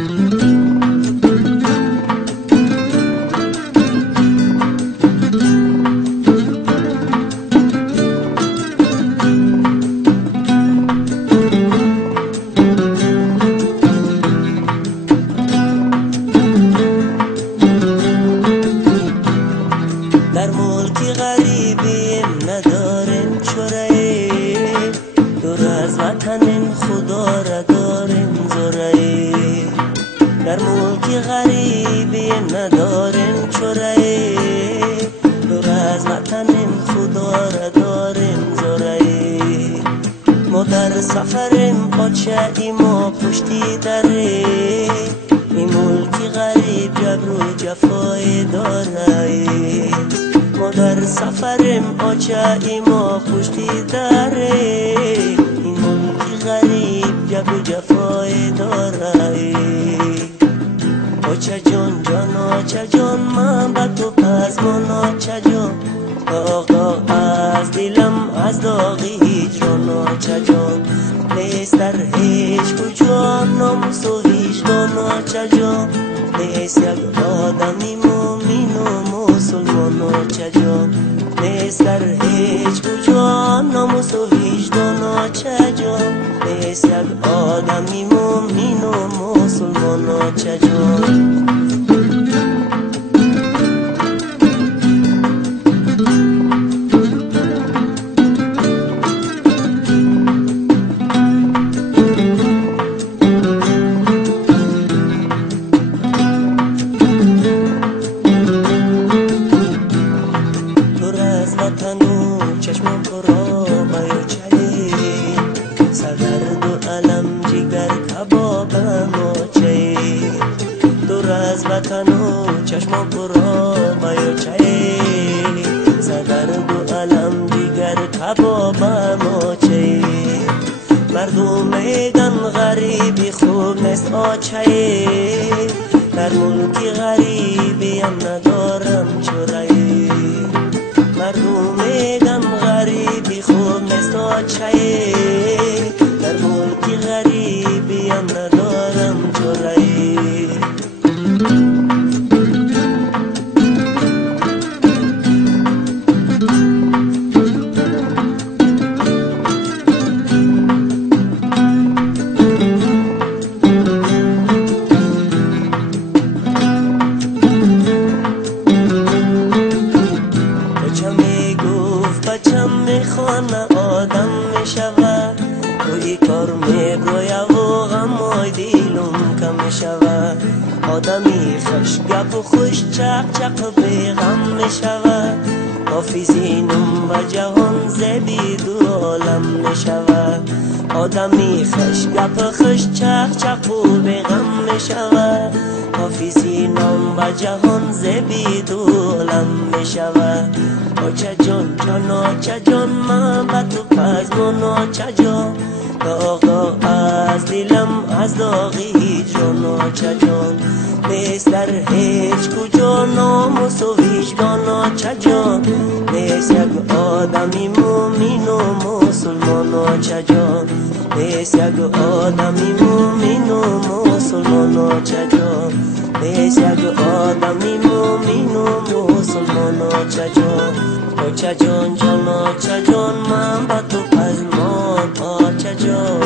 در ملکی غریبیم نداریم چرایی، دور از وطن خدا را داریم زرایی. در ملکی غریبیم نداریم چرایی، دور از وطن خدا را داریم زرایی. ما در سفریم پاچه ما پشتی داره، این ملکی غریب جبر و جفای دارایی. ما در سفریم آچه ما پشتی داره، این ملکی غریب جبر و جفای دارایی. آچه جان جان آچه جان من با تو پزمان آچه جان، داغ داغ از دلم از داغ هجران آچه جان. نیست در هیچ کجا ناموس و وجدان آچه جان، نیست یک آدمی مومن و مسلمان آچه جان. نیست در هیچ کجا ناموس و وجدان آچه جان، نیست یک آدمی مومن و مسلمان آچه جان. چشمم پرا بیوچهی، سردرد و علم جگر کبابم آچهی. دور از وطن و چشمم پرا بیوچهی، سردرد و علم جگر کبابم آچهی. مردم میگن غریبی خوب نیست آچهی، در ملکی غریبی هم ندارم چرایی. مردم میگن غریبی خوب نیست آچهی، در ملکی غریبی هم ندارم چرایی. بچم میخوانه آدم میشوه، روی کار میبرویه و غمای دیلم کم میشوه. آدمی خوش گپ و خوش چق چق بیغم میشوه، حافظینم و جهان زبی دو عالم میشوه. آدمی خوش گپ خوش چق چق و بیغم میشوه، حافظینم و جهان زبی دو عالم میشوه. آچه جان جان آچه جان من با تو پزمان آچه جان، داغ داغ از دلم از داغ هجران آچه جان. نیست در هیچ کجا ناموس و وجدان آچه جان، نیست یک آدمی مومن و مسلمان آچه جان. نیست یک آدمی مومن و مسلمان آچه جان، نیست یک آدمی مومن و مسلمان آچه جان. آچه جان جان آچه جان من با تو پزمان آچه جان.